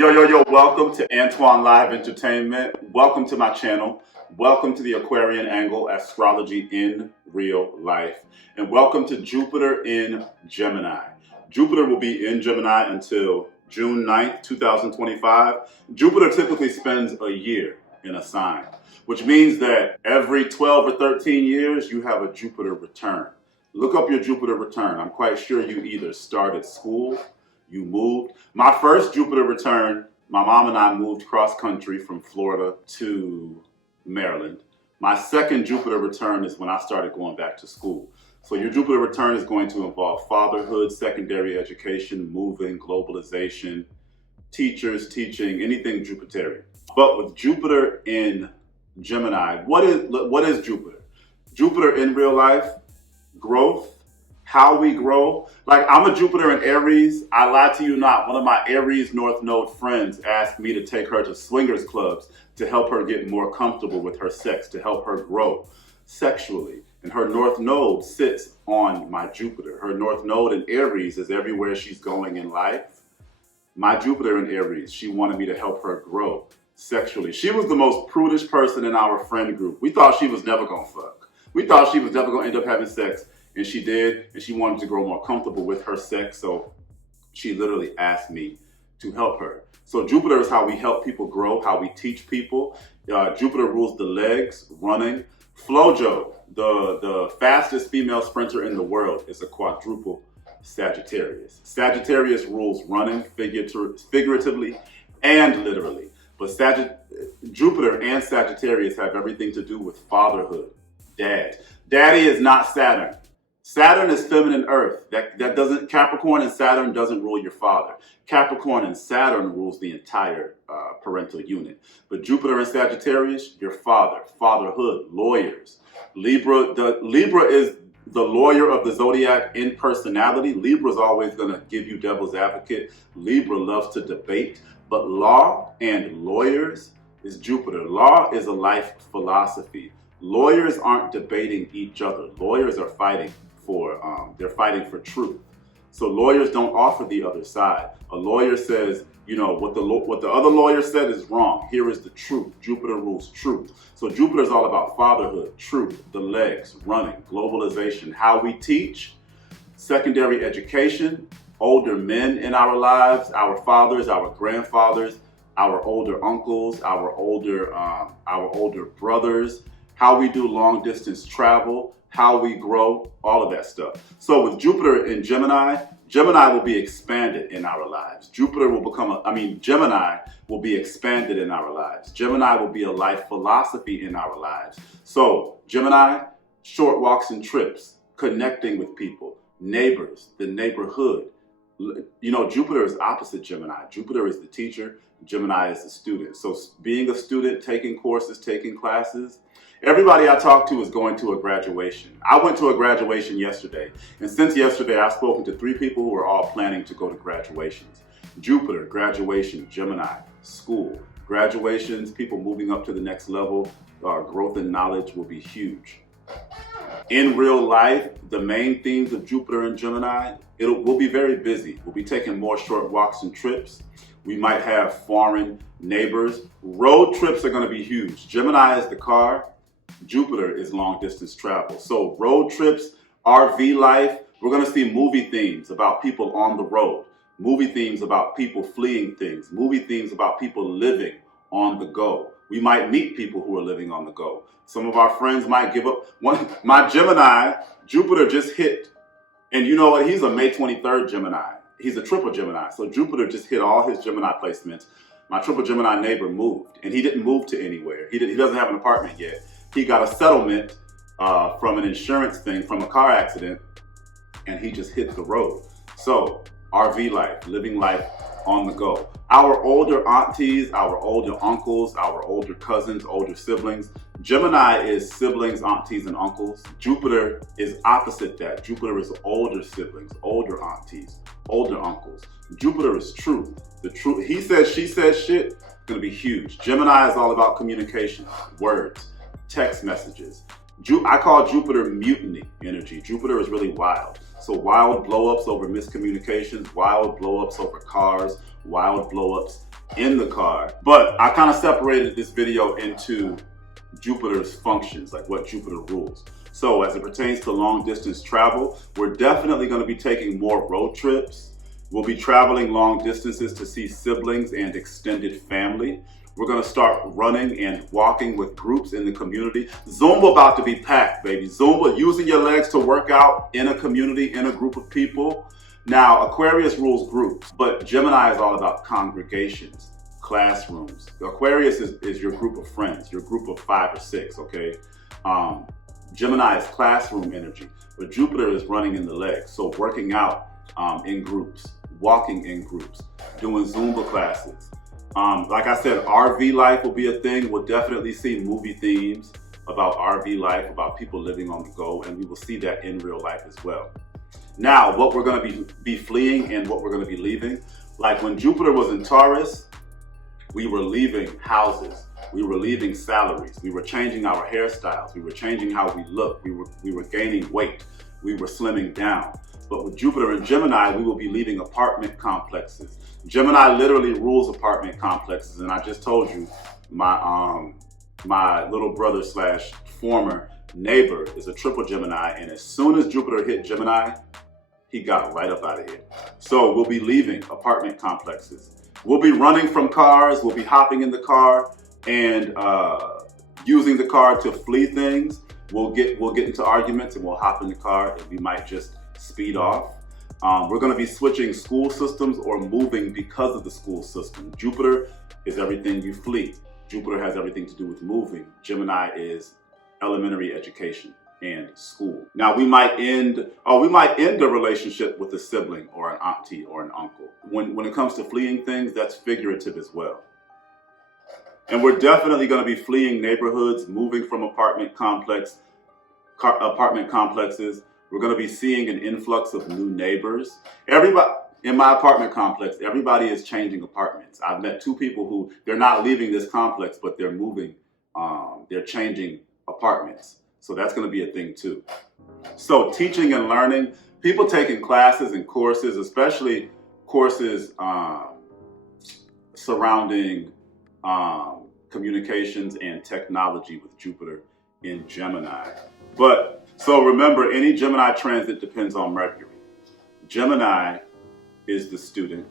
Yo, welcome to Antoine Live Entertainment. Welcome to my channel. Welcome to the Aquarian Angle, Astrology in Real Life. And welcome to Jupiter in Gemini. Jupiter will be in Gemini until June 9th, 2025. Jupiter typically spends a year in a sign, which means that every 12 or 13 years, you have a Jupiter return. Look up your Jupiter return. I'm quite sure you either started school, you moved. My first Jupiter return, my mom and I moved cross country from Florida to Maryland. My second Jupiter return is when I started going back to school. So your Jupiter return is going to involve fatherhood, secondary education, moving, globalization, teachers, teaching, anything Jupiterian. But with Jupiter in Gemini, what is Jupiter? Jupiter in real life, growth, how we grow. Like, I'm a Jupiter in Aries. I lie to you not. One of my Aries North Node friends asked me to take her to swingers clubs to help her get more comfortable with her sex, to help her grow sexually. And her North Node sits on my Jupiter. Her North Node in Aries is everywhere she's going in life. My Jupiter in Aries, she wanted me to help her grow sexually. She was the most prudish person in our friend group. We thought she was never gonna fuck. We thought she was never gonna end up having sex. And she did, and she wanted to grow more comfortable with her sex, so she literally asked me to help her. So Jupiter is how we help people grow, how we teach people. Jupiter rules the legs, running. Flojo, the fastest female sprinter in the world, is a quadruple Sagittarius. Sagittarius rules running, figuratively and literally. But Jupiter and Sagittarius have everything to do with fatherhood, dad. Daddy is not Saturn. Saturn is feminine earth. Capricorn and Saturn doesn't rule your father. Capricorn and Saturn rules the entire parental unit. But Jupiter and Sagittarius, your father, fatherhood, lawyers. Libra is the lawyer of the zodiac in personality. Libra is always going to give you devil's advocate. Libra loves to debate. But law and lawyers is Jupiter. Law is a life philosophy. Lawyers aren't debating each other. Lawyers are fighting they're fighting for truth. So lawyers don't offer the other side. A lawyer says, you know, what the other lawyer said is wrong. Here is the truth. Jupiter rules truth. So Jupiter is all about fatherhood, truth, the legs, running, globalization, how we teach, secondary education, older men in our lives, our fathers, our grandfathers, our older uncles, our older brothers, how we do long distance travel, how we grow, all of that stuff. So with Jupiter in Gemini, Gemini will be expanded in our lives. Gemini will be expanded in our lives. Gemini will be a life philosophy in our lives. So Gemini, short walks and trips, connecting with people, neighbors, the neighborhood. You know, Jupiter is opposite Gemini. Jupiter is the teacher, Gemini is the student. So being a student, taking courses, taking classes, everybody I talk to is going to a graduation. I went to a graduation yesterday, and since yesterday, I've spoken to 3 people who are all planning to go to graduations. Jupiter, graduation, Gemini, school, graduations, people moving up to the next level, growth and knowledge will be huge. In real life, the main themes of Jupiter and Gemini, we'll be very busy. We'll be taking more short walks and trips. We might have foreign neighbors. Road trips are going to be huge. Gemini is the car. Jupiter is long distance travel. So road trips, RV life, we're going to see movie themes about people on the road, movie themes about people fleeing things, movie themes about people living on the go. We might meet people who are living on the go. Some of our friends might give up. My Gemini, Jupiter just hit, and you know what? He's a May 23rd Gemini. He's a triple Gemini. So Jupiter just hit all his Gemini placements. My triple Gemini neighbor moved, and he didn't move to anywhere. He doesn't have an apartment yet. He got a settlement from an insurance thing, from a car accident, and he just hit the road. So RV life, living life on the go. Our older aunties, our older uncles, our older cousins, older siblings. Gemini is siblings, aunties, and uncles. Jupiter is opposite that. Jupiter is older siblings, older aunties, older uncles. Jupiter is truth. The truth. He says, she says shit, gonna be huge. Gemini is all about communication, words, text messages. I call Jupiter mutiny energy. Jupiter is really wild. So wild blow-ups over miscommunications, wild blow-ups over cars, wild blow-ups in the car. But I kind of separated this video into Jupiter's functions, like what Jupiter rules. So as it pertains to long distance travel, we're definitely going to be taking more road trips. We'll be traveling long distances to see siblings and extended family. We're going to start running and walking with groups in the community. Zumba about to be packed, baby. Zumba, using your legs to work out in a community, in a group of people. Now, Aquarius rules groups, but Gemini is all about congregations, classrooms. Aquarius is your group of friends, your group of 5 or 6, okay? Gemini is classroom energy, but Jupiter is running in the legs. So working out in groups, walking in groups, doing Zumba classes. Like I said, RV life will be a thing. We'll definitely see movie themes about RV life, about people living on the go, and we will see that in real life as well. Now, what we're going to be fleeing and what we're going to be leaving, like when Jupiter was in Taurus, we were leaving houses, we were leaving salaries, we were changing our hairstyles, we were changing how we look, we were gaining weight, we were slimming down. But with Jupiter and Gemini, we will be leaving apartment complexes. Gemini literally rules apartment complexes, and I just told you, my little brother slash former neighbor is a triple Gemini, and as soon as Jupiter hit Gemini, he got right up out of here. So we'll be leaving apartment complexes. We'll be running from cars, we'll be hopping in the car and using the car to flee things. We'll get into arguments and we'll hop in the car and we might just speed off. We're going to be switching school systems or moving because of the school system. Jupiter is everything you flee. Jupiter has everything to do with moving. Gemini is elementary education and school. Now we might end a relationship with a sibling or an auntie or an uncle. When it comes to fleeing things, that's figurative as well. And we're definitely going to be fleeing neighborhoods, moving from apartment complexes. We're going to be seeing an influx of new neighbors. Everybody in my apartment complex, everybody is changing apartments. I've met 2 people who, they're not leaving this complex, but they're moving, they're changing apartments. So that's going to be a thing too. So teaching and learning, people taking classes and courses, especially courses surrounding communications and technology with Jupiter in Gemini. But so remember, any Gemini transit depends on Mercury. Gemini is the student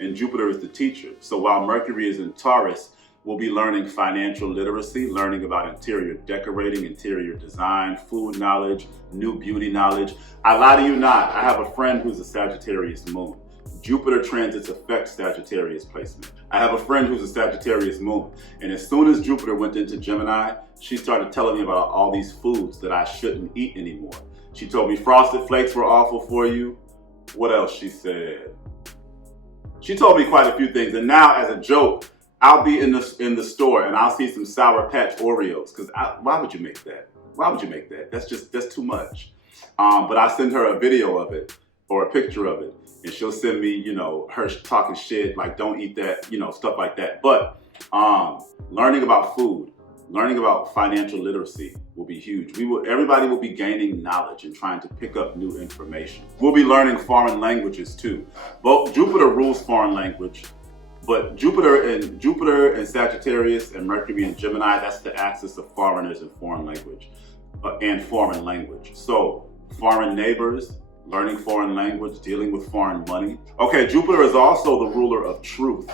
and Jupiter is the teacher. So while Mercury is in Taurus, we'll be learning financial literacy, learning about interior decorating, interior design, food knowledge, new beauty knowledge. I lie to you not, I have a friend who's a Sagittarius moon. Jupiter transits affect Sagittarius placement. I have a friend who's a Sagittarius moon, and as soon as Jupiter went into Gemini, she started telling me about all these foods that I shouldn't eat anymore. She told me Frosted Flakes were awful for you. What else she said? She told me quite a few things, and now as a joke, I'll be in the store and I'll see some Sour Patch Oreos, because why would you make that? Why would you make that? That's too much. But I send her a video of it or a picture of it, and she'll send me, you know, her talking shit, like don't eat that, you know, stuff like that. But learning about food, learning about financial literacy will be huge. Everybody will be gaining knowledge and trying to pick up new information. We'll be learning foreign languages too. Both Jupiter rules foreign language, but Jupiter and Sagittarius and Mercury and Gemini, that's the axis of foreigners and foreign language, and foreign language. So foreign neighbors, learning foreign language, dealing with foreign money. Okay, Jupiter is also the ruler of truth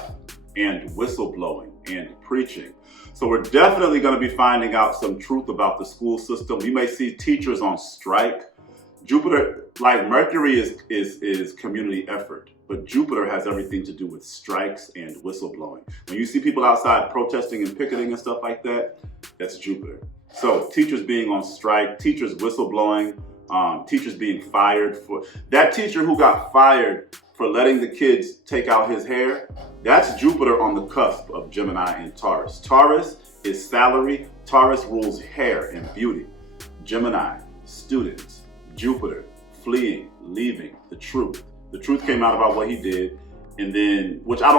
and whistleblowing and preaching. So we're definitely going to be finding out some truth about the school system. We may see teachers on strike. Jupiter, like Mercury is community effort, but Jupiter has everything to do with strikes and whistleblowing. When you see people outside protesting and picketing and stuff like that, that's Jupiter. So teachers being on strike, teachers whistleblowing, teachers being fired. For that teacher who got fired for letting the kids take out his hair, that's Jupiter on the cusp of Gemini and Taurus. Taurus is salary. Taurus rules hair and beauty. Gemini, students. Jupiter, fleeing, leaving, the truth. The truth came out about what he did, and then, which I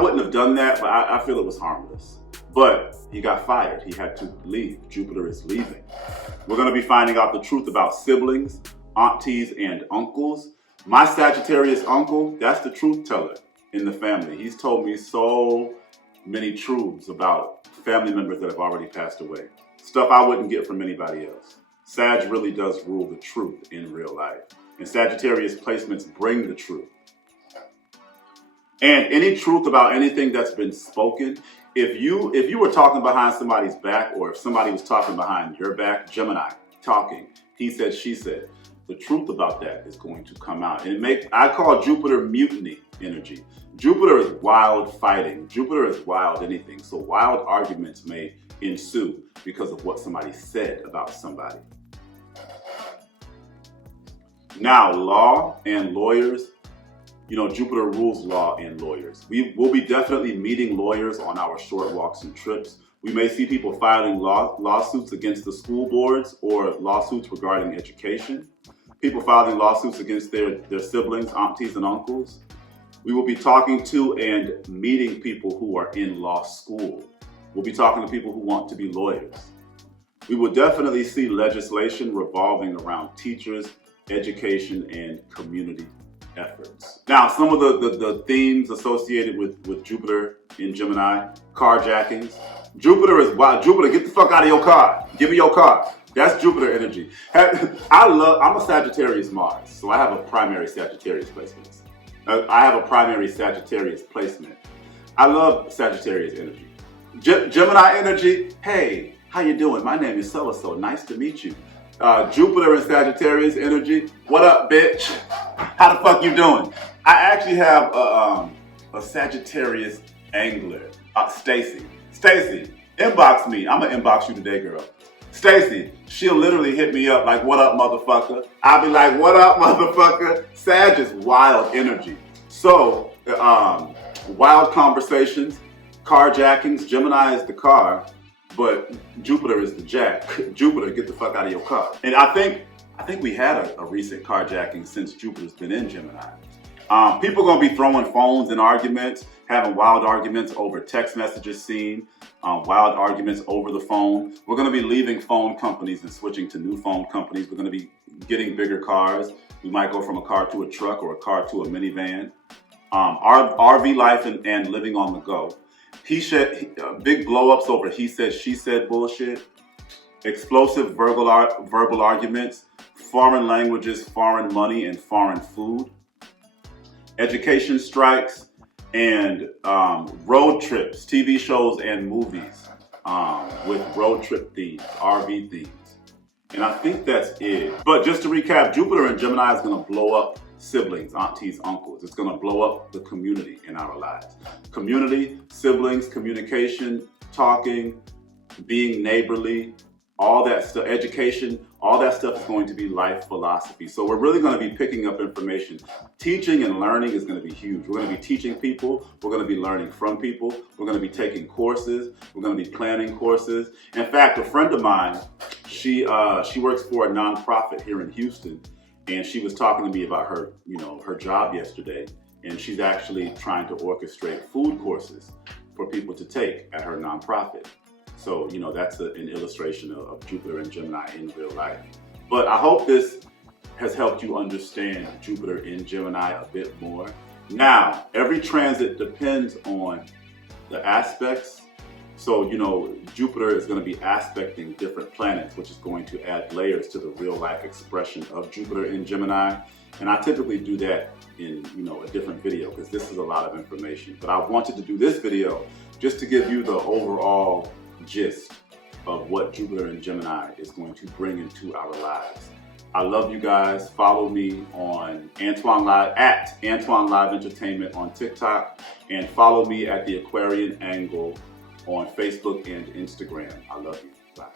wouldn't have done that, but I feel it was harmless. But he got fired. He had to leave. Jupiter is leaving. We're going to be finding out the truth about siblings, aunties, and uncles. My Sagittarius uncle, that's the truth teller. in the family. He's told me so many truths about family members that have already passed away. Stuff I wouldn't get from anybody else. Sag really does rule the truth in real life. And Sagittarius placements bring the truth. And any truth about anything that's been spoken, if you were talking behind somebody's back, or if somebody was talking behind your back, Gemini, talking, he said, she said, the truth about that is going to come out. And I call Jupiter mutiny energy. Jupiter is wild fighting. Jupiter is wild anything. So wild arguments may ensue because of what somebody said about somebody. Now, law and lawyers, you know, Jupiter rules law and lawyers. We will be definitely meeting lawyers on our short walks and trips. We may see people filing lawsuits against the school boards or lawsuits regarding education. People filing lawsuits against their siblings, aunties, and uncles. We will be talking to and meeting people who are in law school. We'll be talking to people who want to be lawyers. We will definitely see legislation revolving around teachers, education, and community efforts. Now, some of the themes associated with Jupiter in Gemini: carjackings. Jupiter is wild. Jupiter, get the fuck out of your car. Give me your car. That's Jupiter energy. I'm a Sagittarius Mars, so I have a primary Sagittarius placement. I love Sagittarius energy. Gemini energy, hey, how you doing? My name is so-and-so. Nice to meet you. Jupiter and Sagittarius energy, what up, bitch? How the fuck you doing? I actually have a Sagittarius angler, Stacy. Stacy, inbox me. I'm gonna inbox you today, girl. Stacy, she'll literally hit me up like, what up, motherfucker? I'll be like, what up, motherfucker? Sag is wild energy. So, wild conversations, carjackings. Gemini is the car, but Jupiter is the jack. Jupiter, get the fuck out of your car. And I think we had a recent carjacking since Jupiter's been in Gemini. People are gonna be throwing phones in arguments, having wild arguments over text messages seen, wild arguments over the phone. We're gonna be leaving phone companies and switching to new phone companies. We're gonna be getting bigger cars. We might go from a car to a truck or a car to a minivan. RV life and living on the go. Big blow-ups over he said, she said bullshit. Explosive verbal arguments. Foreign languages, foreign money, and foreign food. Education strikes and road trips, TV shows and movies with road trip themes, RV themes. And I think that's it. But just to recap, Jupiter in Gemini is gonna blow up siblings, aunties, uncles. It's gonna blow up the community in our lives. Community, siblings, communication, talking, being neighborly, all that stuff, education, all that stuff is going to be life philosophy. So we're really going to be picking up information. Teaching and learning is going to be huge. We're going to be teaching people. We're going to be learning from people. We're going to be taking courses. We're going to be planning courses. In fact, a friend of mine, she works for a nonprofit here in Houston, and she was talking to me about her job yesterday, and she's actually trying to orchestrate food courses for people to take at her nonprofit. So, that's an illustration of Jupiter and Gemini in real life. But I hope this has helped you understand Jupiter in Gemini a bit more. Now, every transit depends on the aspects. So, Jupiter is going to be aspecting different planets, which is going to add layers to the real life expression of Jupiter in Gemini. And I typically do that in, a different video because this is a lot of information. But I wanted to do this video just to give you the overall gist of what Jupiter and Gemini is going to bring into our lives. I love you guys. Follow me on Antoine Live at Antoine Live Entertainment on TikTok, and follow me at the Aquarian Angle on Facebook and Instagram. I love you. Bye.